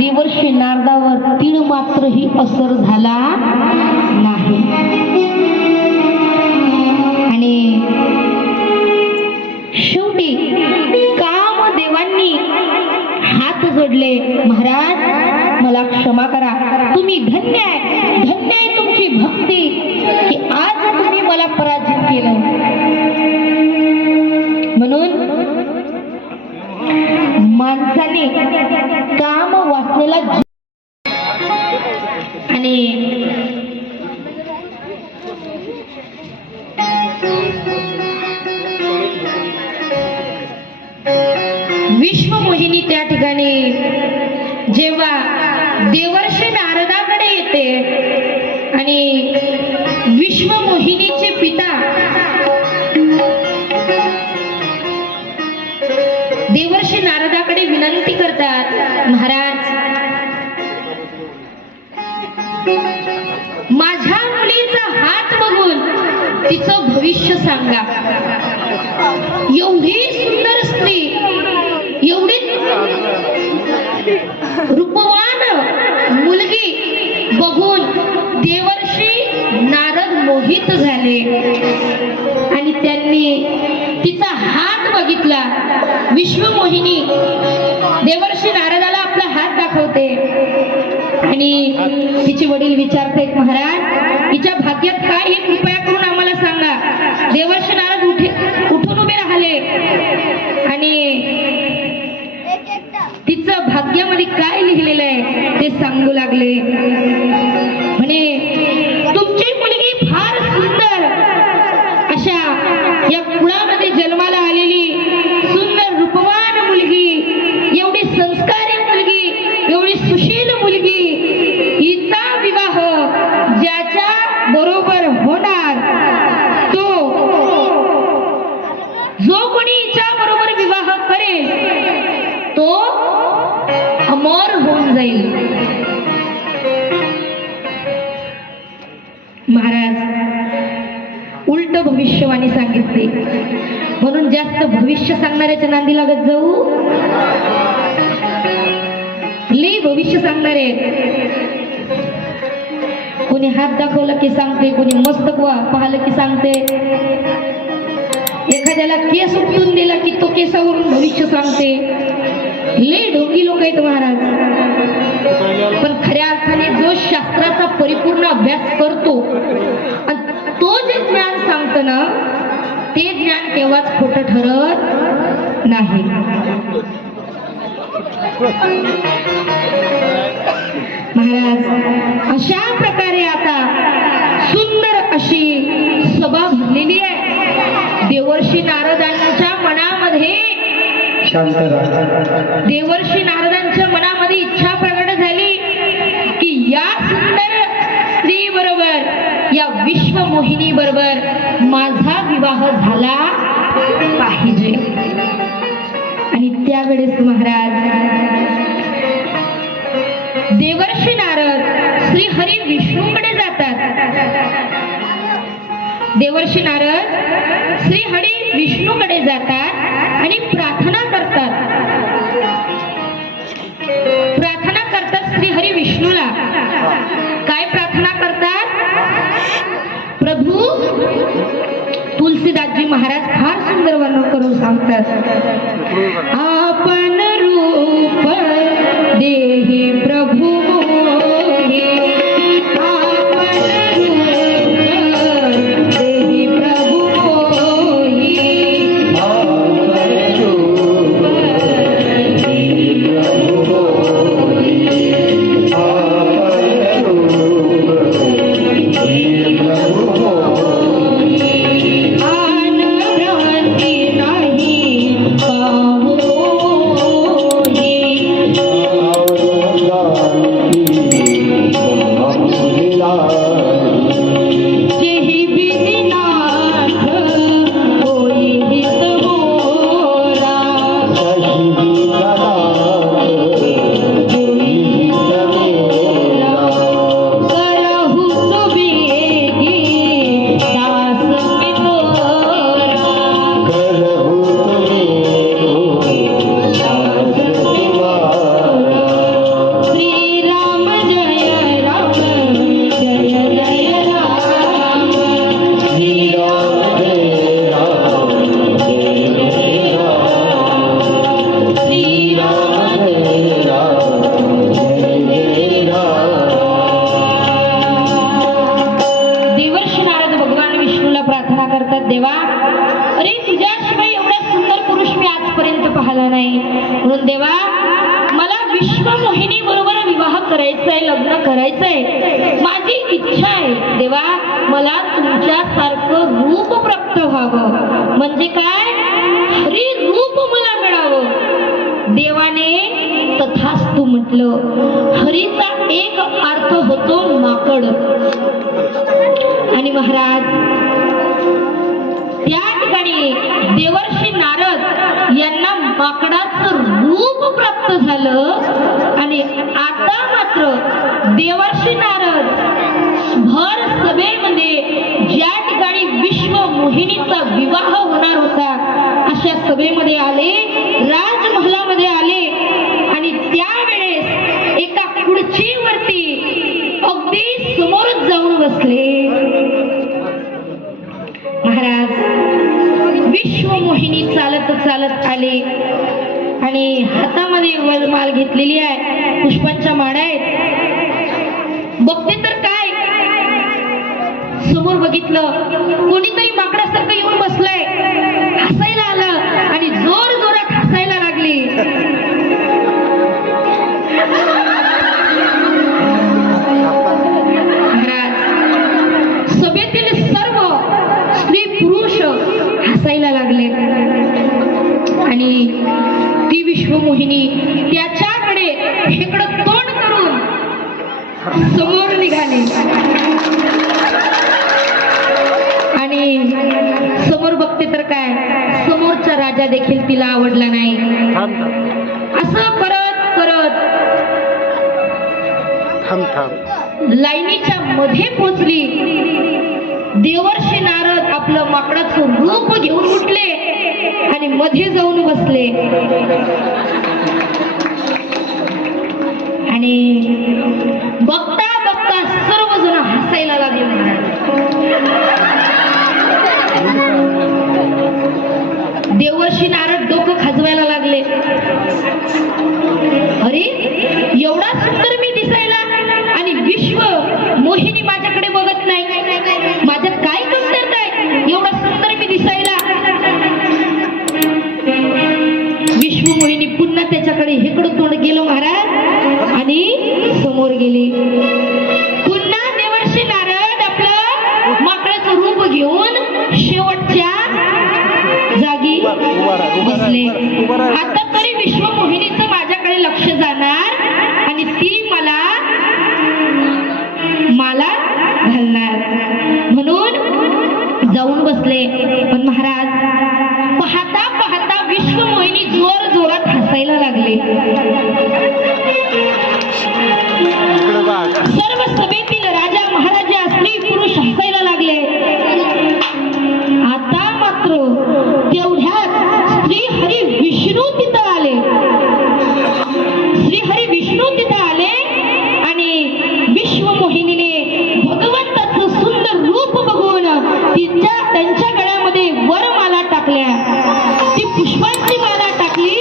देवर्षी नारदावर तीळ मात्रही असर झाला नाही। आणि शेवटी कामदेवांनी हात जोडले, महाराज मला क्षमा करा, तुम्ही धन्य आहे तुमची भक्ती की आज तुम्ही मला पराजित केलं। म्हणून माणसाने काम वासनेला आणि विश्वमोहिनी त्या ठिकाणी जेव्हा देवर्षी नारदाकडे येते आणि विश्वमोहिनीचे पिता देवर्षी नारदाकडे विनंती करतात, महाराज माझ्या मुलीचा हात बघून तिचं भविष्य सांगा। एवढी सुंदर स्त्री, एवढी रूपवान मुलगी बघून देवर्षी नारद मोहित झाले आणि त्यांनी तिचा हात बघितला। विश्वमोहिनी देवर्षी नारदाला आपला हात दाखवते आणि तिचे वडील विचारतात, महाराज हिच्या भाग्यात काय हे कृपया करून आम्हाला सांगा। देवर्षी नारद उठून उभे राहिले आणि तिचं भाग्यामध्ये काय लिहिलेलं आहे ते सांगू लागले। म्हणे तुमची मुलगी फार सुंदर अशा या कुळामध्ये जन्माला आलेली सुंदर रूपवान मुलगी, एवढी संस्कारी मुलगी, एवढी सुशील मुलगी, हिचा विवाह ज्याच्या बरोबर होणार तो जो कोणी हिच्या बरोबर विवाह करेल तो अमर होऊन जाईल। महाराज उलट भविष्यवाणी सांगितली, म्हणून जास्त भविष्य सांगणाऱ्याच्या नांदी लागत जाऊ। लई भविष्य सांगणारे, कोणी हात दाखवला की सांगते, कोणी मस्तक पाहिलं की सांगते, एखाद्याला केस उपटून दिला की तो केसावरून भविष्य सांगते। लई ढोंगी लोक आहेत महाराज। पण खऱ्या अर्थाने जो शास्त्राचा परिपूर्ण अभ्यास करतो आणि तो जे ज्ञान सांगतो ना ते ज्ञान केव्हाच खोटं ठरत नाही। महाराज अशा प्रकारे आता सुंदर अशी सभा भरलेली आहे। देवर्षी नारदांच्या मनामध्ये देवर्षी नारदांच्या मनामध्ये इच्छा प्रकट झाली की या सुंदर स्त्री बरोबर, या विश्वमोहिनी बरोबर माझा विवाह झाला पाहिजे। आणि त्यावेळेस महाराज देवर्षी नारद श्री हरी विष्णूकडे जातात। देवर्षी नारद श्री हरी विष्णूकडे जातात आणि प्रार्थना करतात। प्रार्थना करतात श्री हरी विष्णूला। काय प्रार्थना करतात? प्रभू तुलसीदासजी महाराज फार सुंदर वर्णन करून सांगतात, आपण रूप देहि प्रभु Oh नाही. म्हणून देवा मला विश्वमोहिनी बरोबर विवाह करायचा आहे, लग्न करायचं आहे, माझी इच्छा आहे. देवा मला तुमच्यासारखं रूप प्राप्त व्हावं, म्हणजे काय हरी रूप मला मिळावं. देवाने तथास्तु म्हटलं. हरीचा एक अर्थ होतो माकड. आणि महाराज त्या ठिकाणी देवर्षी नारद यांना माकडाचं रूप प्राप्त झालं. आणि आता मात्र देवर्षी नारद भर सभेमध्ये ज्या ठिकाणी विश्व मोहिनीचा विवाह होणार होता अशा सभेमध्ये आले, राजमहलामध्ये आले. आणि त्यावेळेस एका खुर्चीवरती अगदी समोरच जाऊन बसले. महाराज विश्वमोहिनी चालत चालत आले आणि हातामध्ये वरमाळ घेतलेली आहे, पुष्पांच्या माळा आहेत. बघते तर काय, समोर बघितलं कोणीतरी माकडासारखं येऊन बसलंय, हसायला आलं आणि जोर जोरात हसायला लागली. महाराज सभेतील सर्व स्त्री पुरुष हसायला लागले आणि ती विश्वमोहिनी त्याच्याकडे इकडं तोंड करून समोर निघाली. आणि समोर बघते तर काय, समोरचा राजा देखील तिला आवडला नाही. असं करत करत लाईनीच्या मध्ये पोचली. देवर्षी नारद आपलं माकडाचं रूप घेऊन उठले आणि मध्ये जाऊन बसले. आणि बघता बघता सर्वजण हसायला लागले. देवर्षी नारद डोकं खाजवायला लागले. अरे एवढा सुंदर मी दिसायला आणि विश्व मोहिनी माझ्याकडे बघत नाही, माझ्यात काय कमतरता आहे, एवढा सुंदर मी दिसायला. विश्वमोहिनी पुन्हा त्याच्याकडे इकडं तोंड गेलं महाराज आणि समोर गेले. पुन्हा देवर्षी नारद आपलं माकडाचं रूप घेऊन शेवटच्या जागी बसले. आता तरी विश्वमोहिनीचं माझ्याकडे लक्ष जाणार आणि ती मला घालणार म्हणून जाऊन बसले. पण महाराज पाहता पाहता विश्वमोहिनी जोर जोरात हसायला लागले. सर्व सभेतील राजा महाराजा स्त्री पुरुष हसायला लागले. आता मात्र तेवढ्यात श्री हरी विष्णू तिथं आले. श्री हरी विष्णू तिथं आले आणि विश्वमोहिनीने भगवंताचं सुंदर रूप बघून त्यांच्या गळ्यामध्ये वरमाला टाकल्या. ती पुष्पांची माला टाकली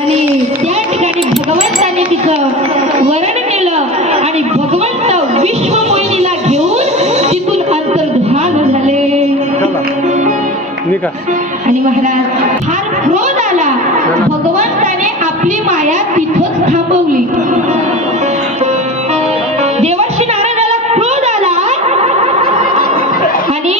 आणि त्या ठिकाणी भगवंताने तिचं वरण केलं आणि भगवंत विश्वमोहिनीला घेऊन तिथून अंतर्धान झाले. आणि महाराज फार क्रोध आला. भगवंताने आपली माया तिथंच थांबवली. देवर्षी नारदाला क्रोध आला आणि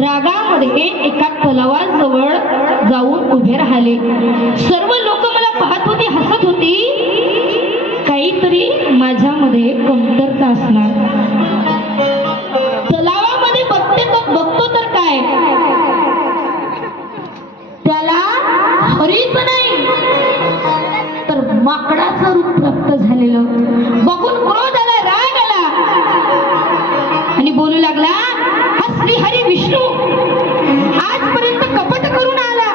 रागामध्ये एका तलावाजवळ जाऊन उभे राहिले. सर्व लोक मला पाहत होती, हसत होती. काहीतरी माझ्यामध्ये कमतरता असणार. तलावामध्ये बघतो तर काय, त्याला हरीच नाही तर माकडाचं रूप प्राप्त झालेलं बघून क्रोध आला, राग आला आणि बोलू लागला, हा श्री हरी विष्णू आजपर्यंत कपट करून आला.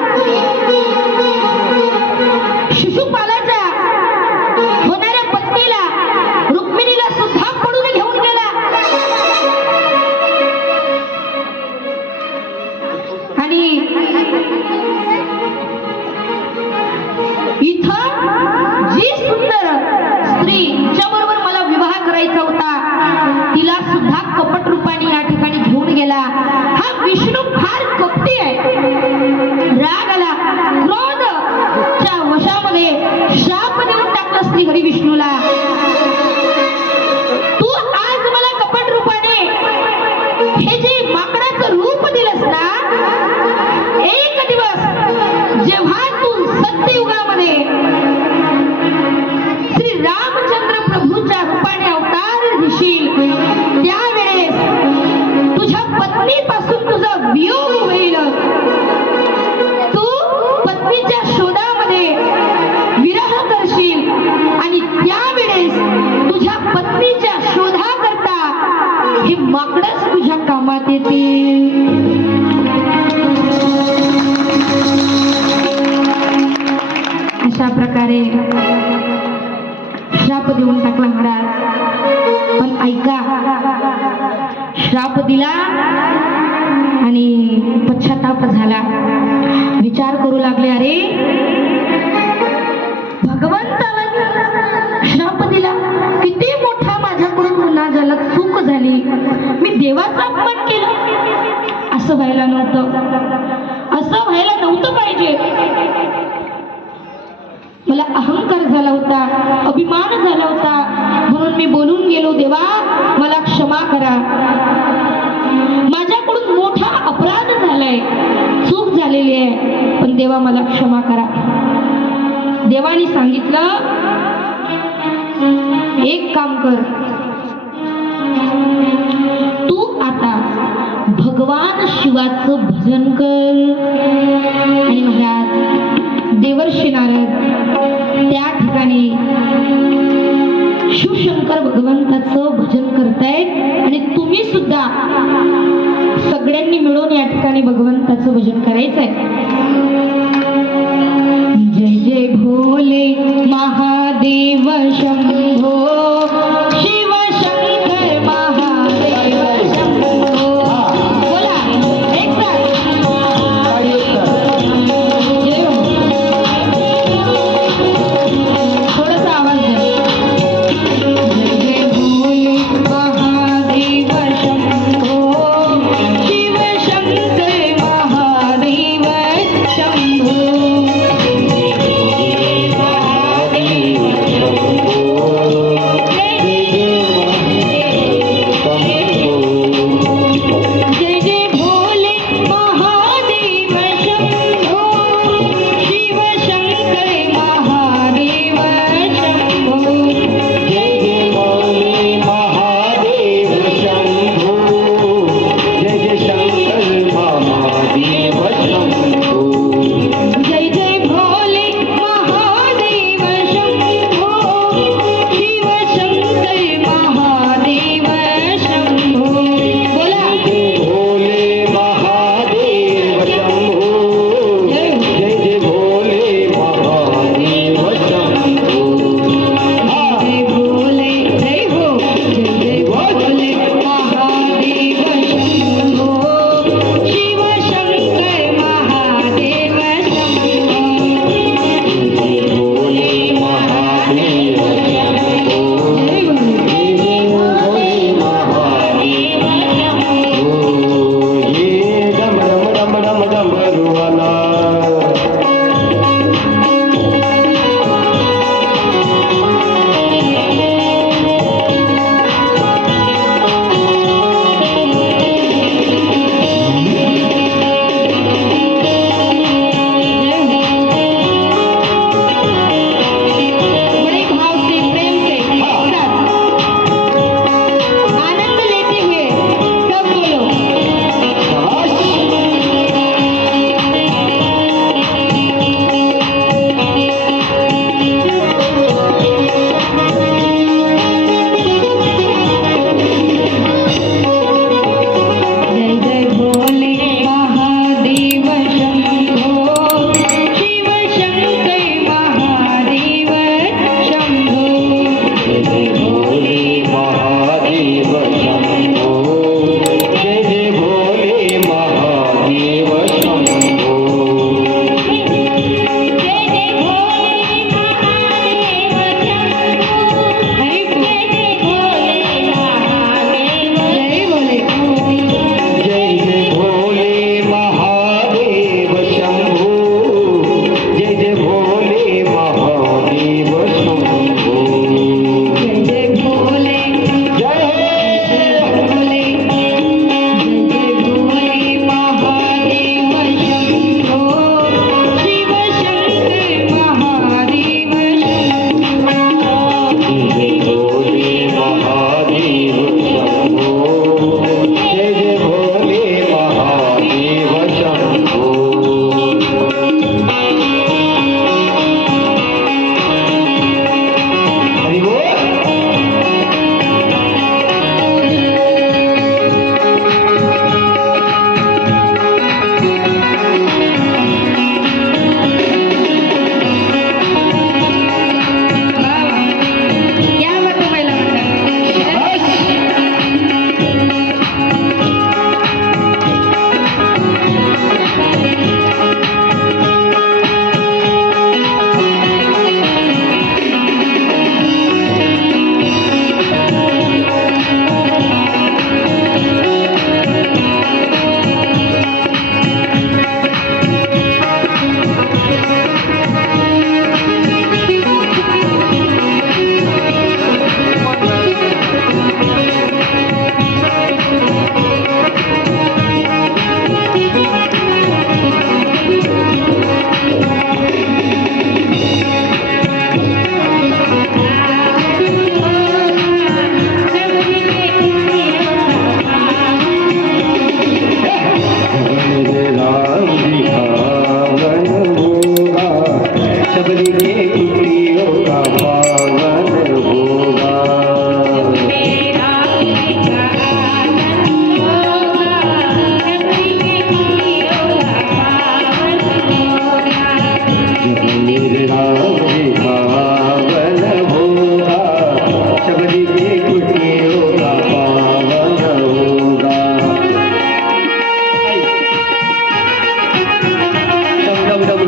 शिशुपालाच्या होणाऱ्या पत्नीला रुक्मिणीला सुद्धा पडून घेऊन गेला. आणि इथं जी सुंदर स्त्री जिच्याबरोबर मला विवाह करायचा होता तिला सुद्धा कपट रूपाने या ठिकाणी घेऊन गेला. हा विष्णू फार कपटी आहे. जेव्हा तू सत्ययुगामध्ये श्री रामचंद्र प्रभूच्या रूपाने अवतार घेशील त्यावेळेस तुझ्या पत्नीपासून तुझा वियोग होईल. तू पत्नीच्या शोधामध्ये विरह करशील आणि त्यावेळेस तुझ्या पत्नीच्या शोधाकरता हे माकडच तुझ्या कामात येतील. अशा प्रकारे श्राप देऊन टाकला महाराज. पण ऐका, श्राप दिला आणि पश्चाताप झाला. विचार करू लागले, अरे भगवंताला श्राप दिला, किती मोठा माझ्याकडून गुन्हा झाला, चूक झाली, मी देवाचा अपमान केला. असं व्हायला नव्हतं, असं व्हायला नव्हतं पाहिजे. मला अहंकार झाला होता, अभिमान झाला होता, म्हणून मी बोलून गेलो, देवा मला क्षमा करा, माझ्याकडून मोठा अपराध झालाय, चूक झालेली आहे, पण देवा मला क्षमा करा. देवाने सांगितलं, एक काम कर, तू आता भगवान शिवाचं भजन कर. आणि महाराज देवर्षी नारद त्या ठिकाणी शिवशंकर भगवंताचं भजन करतायत आणि तुम्ही सुद्धा सगळ्यांनी मिळून या ठिकाणी भगवंताचं भजन करायचंय. जय जय भोले महादेव शंभो, शिव शंकर महादेव शंभो. बोला एकदा. थोडासा आवाज द्या. जय जय भोले महादेव शंभो, शिव शंकर महादेव शंभो. शबरी के कुटियों का पावन होगा। मेरे राम जी पावन होगा, शबरी के कुटियों का पावन होगा। डम डम डम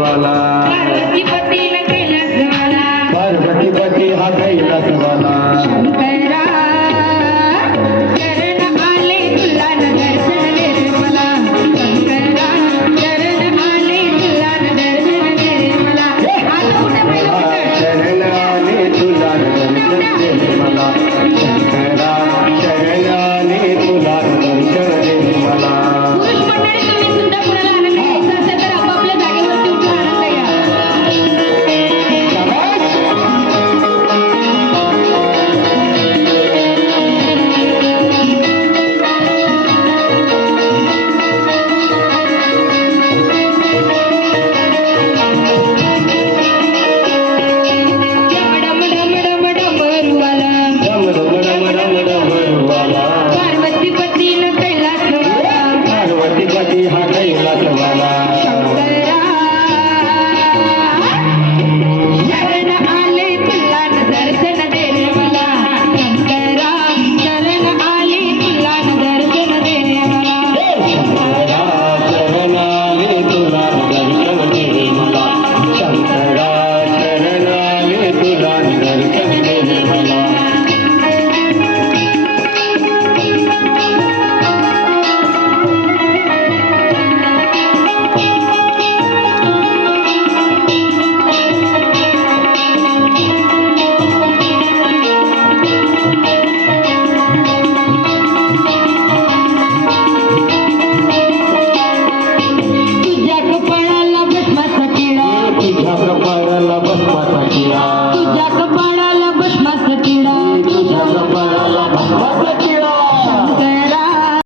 वाला पार्वतीपती हा कैलास वाला शंकरा चरण आले तुला दर्शन दे रे मला शंकरा चरण आले तुला दर्शन दे रे मला शरण आले तुला दर्शन दे रे मला शंकरा शरण आले तुला दर्शन दे रे मला पुरुष मंडळी तुम्ही सुद्धा कुणाला आनंद घ्यायचा असेल तर आपापल्या जागेवरती उठून आनंद घ्या. पार्वतीपती हा कैलास वाला शरण आले तुला दर्शन दे रे मला शंकरा शरण आले तुला दर्शन दे रे मला शरण आले तुला दर्शन दे रे मला शंकरा शरण आले तुला दर्शन दे रे मला तुझ्या कपाळाला भस्माचा टिळा तुझ्या कपाळाला भस्माचा टिळा तुझ्या कपाळाला भस्माचा टिळा तुझ्या कपाळाला भस्माचा